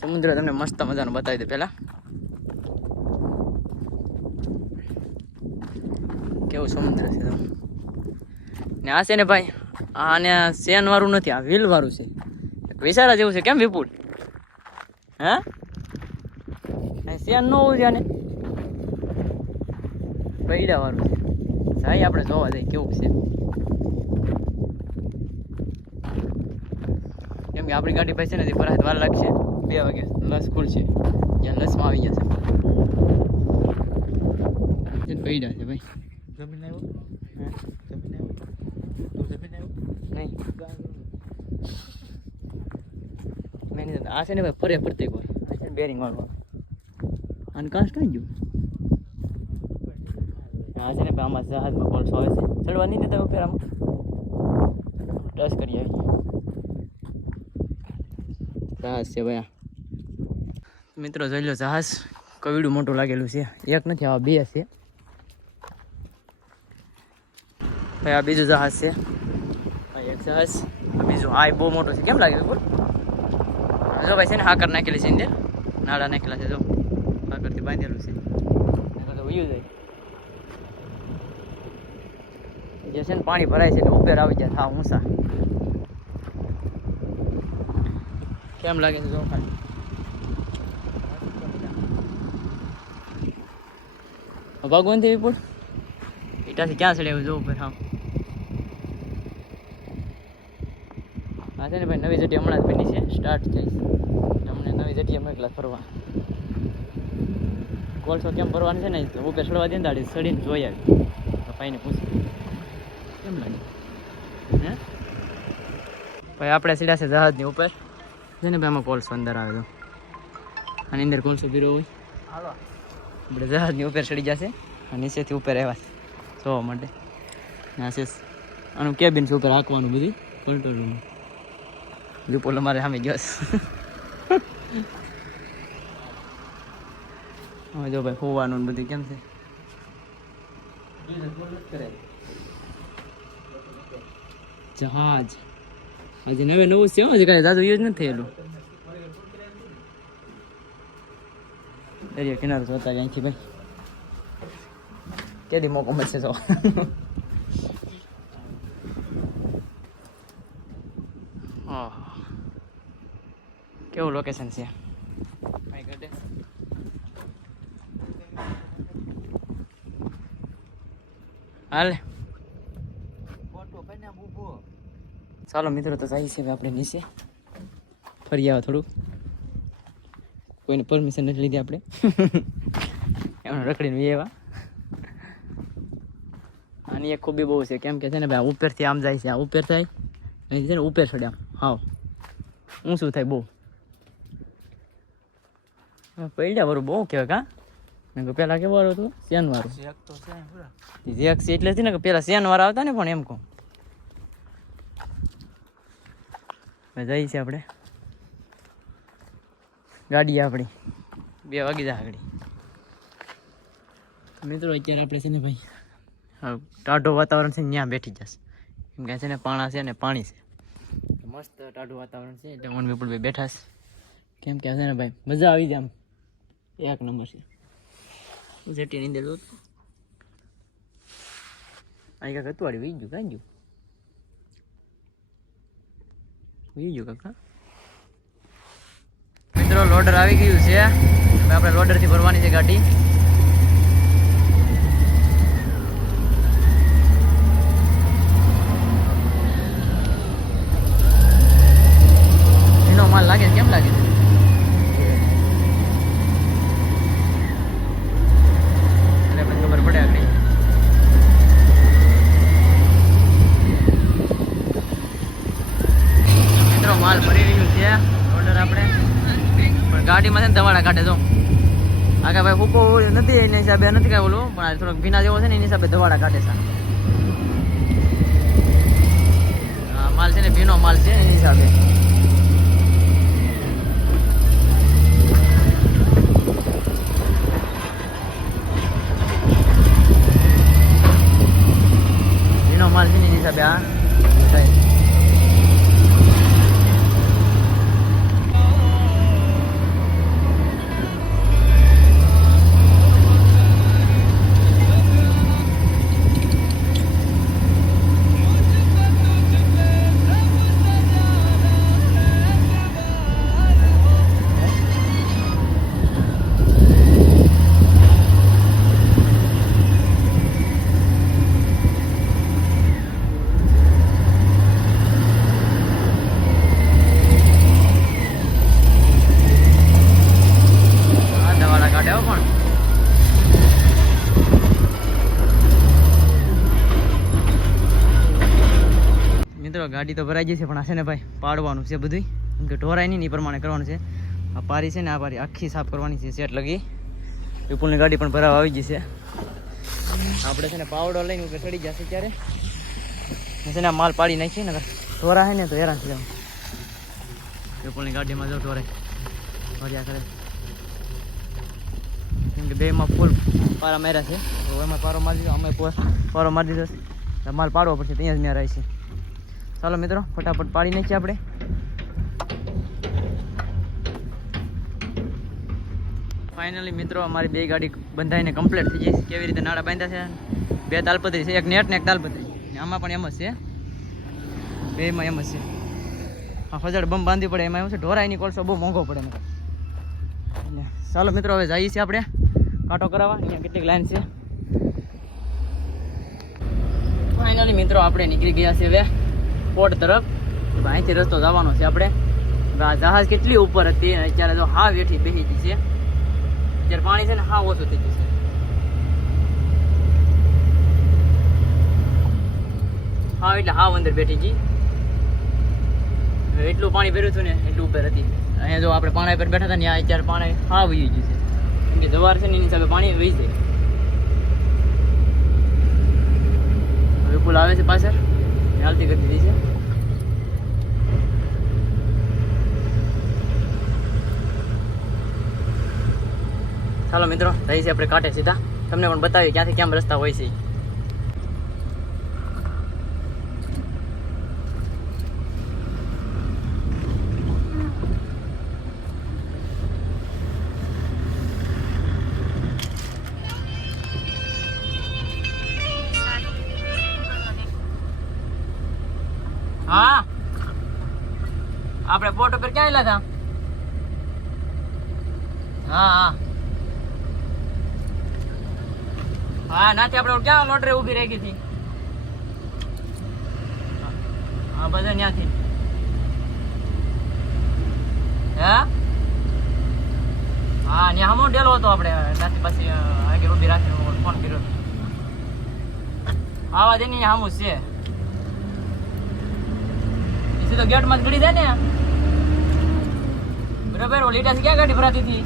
સમુદ્ર તમને મસ્ત મજાનો બતાવી દે પહેલાં. કેવું સમુદ્ર છે તમે ને આ છે ને ભાઈ આને સેન વાળું નથી, આ વ્હીલ વાળું છે વિશારા જેવું છે. કેમ વિપુલ? હે? સેન ન હોવું છે આને? પૈડા વાળું છે. સાહી આપણે જોવા જઈએ કેવું છે. કેમ કે આપણી ગાડી પાસે છે ને વાર લાગશે. બે વાગે. લસ ખુલશે જ્યાં લસમાં આવી જશે પૈડા છે ભાઈ? જમીન આવ્યો? હે? જમીન આવ્યો? જમીન આવ્યો? નહીં. મેં આ છે ને ભાઈ ફરે ફરતી કોઈ આ છે ને બેરિંગ વાળું. અને કાસ્ટ આવી ગયું? આ છે ને ભાઈ આમાં જહાજમાં કોલસો આવે છે. ચડવા નહીં દેતા ઉપર આમ. ટચ કરી આવી. જહાજ છે ભાઈ. મિત્રો, જોઈ લો જહાજ. કવિડું મોટું લાગેલું છે. એક નથી, આવા બે છે. ભાઈ, આ બીજું જહાજ છે. એક જહાજ. બીજું, આ બહુ મોટું છે. કેમ લાગે ઉપર જો ભાઈ, છે ને, હાકર નાખેલી છે અંદર. નાળા નાખેલા છે, જો. હાકરથી બાંધેલું છે. જે છે ને, પાણી ભરાય છે, એટલે ઉપર આવી જાય, હા ઊંસા કેમ લાગે છે, જો ખાલી? ભગવાનથી વિપુલ ઈટાથી ક્યાં ચડે જોવું ઉપર હા હા છે ને ભાઈ નવી જટી હમણાં જ બની છે સ્ટાર્ટ થઈ અમને નવી જટી અમે એકલા ફરવા કોલસો કેમ ભરવાનું છે ને ઉપર ચડવા દે ને દાડી ચડીને જોઈ આવી તો ભાઈને પૂછી કેમ લાગે હે ભાઈ આપણે સીડા છે જહાજની ઉપર છે ને ભાઈ આમાં કોલસો અંદર આવે તો આની અંદર કોલસો પીરો હોય હાલો આપણે જહાજની ઉપર ચડી જશે અને નીચેથી ઉપર રહેવાશે જોવા માટે. ના છે આનું કેબિન છે ઉપર હાંકવાનું બધું. કંટ્રોલ રૂમ પોલો મારે સામે ગયો હવે જો ભાઈ હોવાનું બધું કેમ છે? જહાજ. હજી નવે નવું છે, હજી કાંઈ દાદુ યુઝ નથી થયેલું. દરિયા કિનારો જોતા જ અહીંથી ભાઈ કેદી મોકો મળશે ઓહ. કેવું લોકેશન છે હાલે ચાલો મિત્રો તો જઈએ છીએ આપણે નીચે ફરી આવો થોડુંક કોઈને પરમિશન નથી લીધી આપણે. એમને રખડીને એવા આની એક ખૂબી બહુ છે. કેમ કે છે ને ભાઈ આ ઉપરથી આમ જાય છે. આ ઉપર થાય. અહીંથી છે ને ઉપર ચડે આમ. હાવ. ઊંચું થાય બહુ? પૈડા વાળું બહુ કહેવાય કા? મેં કહ્યું પેલા કેવું વાળું હતું? સેન વાળું જેક છે એટલે ને કે પેલા સેન વાળા આવતા ને પણ એમ કહું. જઈએ છીએ આપણે. ગાડી આપણી. બે વાગી જાય આગળ. મિત્રો અત્યારે આપણે છે ને ભાઈ ટાઢું વાતાવરણ છે ને ત્યાં બેઠી જશે કેમ કે છે ને પાણા છે ને પાણી છે. મસ્ત ટાઢું વાતાવરણ છે. એટલે મન વિપુલ ભાઈ બેઠા છે. કેમ કે છે ને ભાઈ મજા આવી જાય આમ. એક નંબર છે. જેટી ની અંદર અહીં કાંઈક હતું વાળી વી ગયું કાંઈ ગયું? વી ગયું કાકા મિત્રો લોડર આવી ગયું છે. હવે આપણે લોડરથી ભરવાની છે ગાડી એનો માલ લાગે છે, કેમ લાગે છે એટલે આપણે ખબર પડે આગળ મિત્રો માલ ભરી રહ્યું છે ઓર્ડર આપણે પણ ગાડીમાં છે ને દવાડા કાઢે તો આગળ ભાઈ ફૂકો નથી એના હિસાબે. નથી કાંઈ ઓલું, પણ આ થોડોક ભીના જેવો છે ને એની હિસાબે દવાડા કાઢે છે. માલ છે ને, ભીનો માલ છે એની હિસાબે. ભીનો માલ છે ને એની હિસાબે આ થાય ગાડી તો ભરાઈ ગઈ છે, પણ આ છે ને ભાઈ, પાડવાનું છે બધું કેમ કે ઢોરાય નહીં એ પ્રમાણે કરવાનું છે. આ પારી છે ને, આ પારી આખી સાફ કરવાની છે, સેટ લગી. વિપુલની ગાડી પણ ભરાવા આવી ગઈ છે. આપણે છે ને પાવડો લઈને ઉપર ચડી જશે ત્યારે. છે ને માલ પાડી નાખીએ ને ઢોરા ને, તો હેરાન થઈ જવું વિપુલની ગાડીમાં જો ઢોરાય. ભર્યા કરે કેમ કે બેમાં ફૂલ પારા માર્યા છે. તો એમાં પારો મારી દીધો, અમે પારો મારી દીધો માલ પાડવો પડશે, ત્યાં જ મેં રહે છે. ચાલો મિત્રો, ફટાફટ પાડી નાખીએ આપણે. ફાઇનલી મિત્રો, અમારી બે ગાડી બંધાઈને કમ્પ્લીટ થઈ જઈશ કેવી રીતે નાળા બાંધ્યા છે? બે તાલપત્રી છે, એક નેટ ને એક તાલપત્રી. આમાં પણ એમ જ છે. બેમાં એમ જ છે. હા ફજડ બમ બાંધવી પડે, એમાં એમ છે ઢોરાઈની કોલસો બહુ મોંઘો પડે એમ. ચાલો મિત્રો, હવે જઈએ છીએ આપણે કાંટો કરાવવા. અહીંયા કેટલીક લાઈન છે. ફાઇનલી મિત્રો, આપણે નીકળી ગયા છે હવે. પોર્ટ તરફ. તો અહીંથી રસ્તો જવાનો છે આપણે. હવે આ જહાજ કેટલી ઉપર હતી? અને અત્યારે તો હા વેઠી બેસી ગઈ છે. અત્યારે પાણી છે ને હા ઓછું થઈ ગયું છે. હા, એટલે હાવ અંદર બેઠી ગઈ. હવે એટલું પાણી ભર્યું હતું ને, એટલું ઉપર હતી. અહીંયા જો આપણે પાણી પર બેઠા હતા ને આ અત્યારે પાણી હા વહી ગયું છે. કેમ કે જવાર છે ને, એની હિસાબે પાણી વહી જાય. હવે પુલ આવે છે પાછળ. ને હાલતી કરી દીધી છે. ચાલો મિત્રો થઈ છે આપણે કાંઠે સીધા. તમને પણ બતાવીએ ક્યાંથી કેમ રસ્તા હોય છે. ઈ. હા. આપણે પોર્ટ ઉપર ક્યાં આવેલા હતા? હા હા. હા નાથી આપણે ક્યાં લોટરે ઊભી રહી હતી? હા, બધા ત્યાંથી હે? હા ત્યાં હમો ડેલો હતો આપણે નાથી પછી આગળ ઊભી રાખીને ફોન કર્યો. આવા દે ને હામું છે. એ સીધો ગેટમાં ગળી જાય ને. બરાબર, ઓલી ક્યાં ગાડી ભરાતી હતી?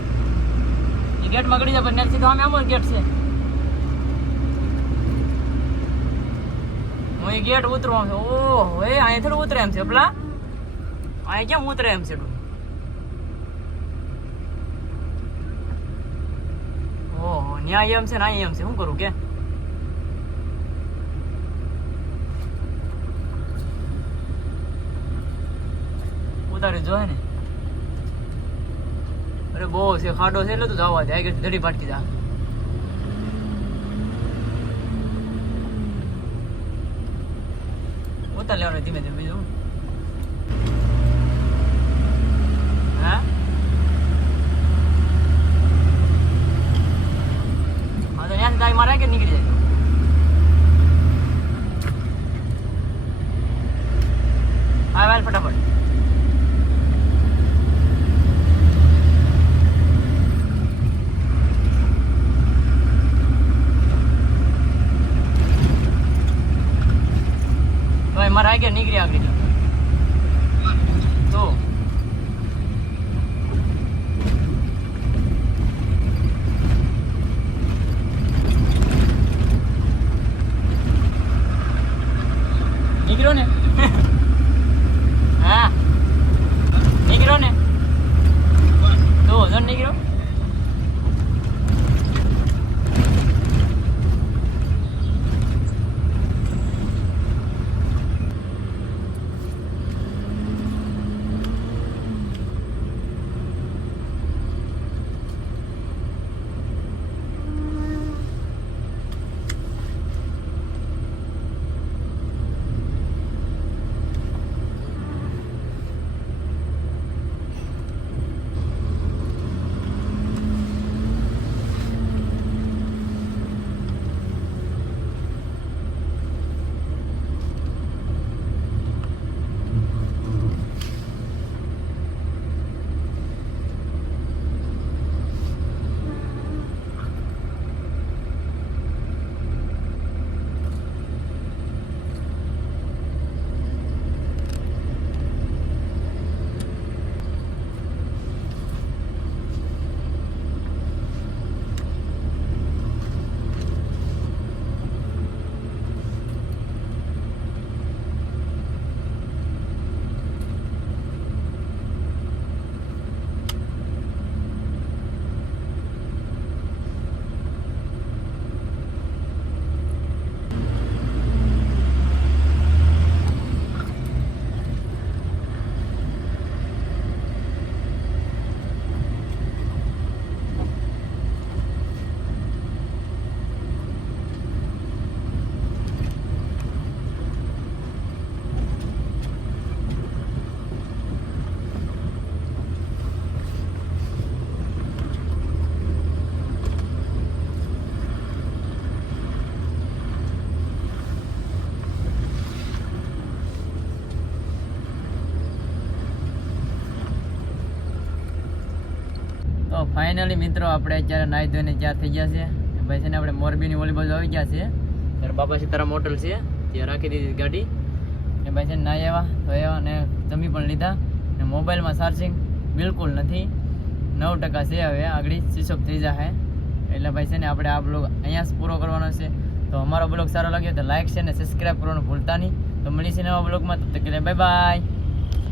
એ ગેટમાં ગળી જાય, પણ સીધો આમે આમ ગેટ છે. હું ગેટ ઉતરવા છું. ઓહો, એ અહીંયા થોડું ઉતરે એમ છે પેલા અહીંયા કેમ ઉતરે એમ છે? ઓહો, ન્યાય એમ છે ને અહીંયા એમ છે. શું કરું કે? ઉતારી જોઈએ ને. અરે બહુ છે, ખાડો છે, એટલે તું જવા દે. આગળ ધડી ફાટકી જા. ઉતાર લેવાનું ધીમે ધીમે બીજું હા હા તો ત્યાં ગાય મારે કે નીકળી જાય હા વાલ ફટાફટ મારા આગળ નીકળી આગળ ફાઇનલી મિત્રો, આપણે અત્યારે નાહી ધોઈને તૈયાર થઈ ગયા છે ભાઈ છે ને આપણે મોરબીની ઓલી બાજુ આવી ગયા છે ત્યારે બાબા સીતારામ હોટલ છે, ત્યાં રાખી દીધી ગાડી. ને ભાઈ છે નાહી આવ્યા ધોયા અને જમી પણ લીધા. ને મોબાઈલમાં ચાર્જિંગ બિલકુલ નથી. નવ ટકા છે હવે, આગળ સ્વિચ ઓફ થઈ જશે એટલે ભાઈ છે ને આપણે આ બ્લોગ અહીંયા જ પૂરો કરવાનો છે. તો અમારો બ્લોગ સારો લાગ્યો તો લાઈક છે ને સબસ્ક્રાઈબ કરવાનું ભૂલતા નહીં. તો મળીશું નવા બ્લોગમાં તો કે બાય બાય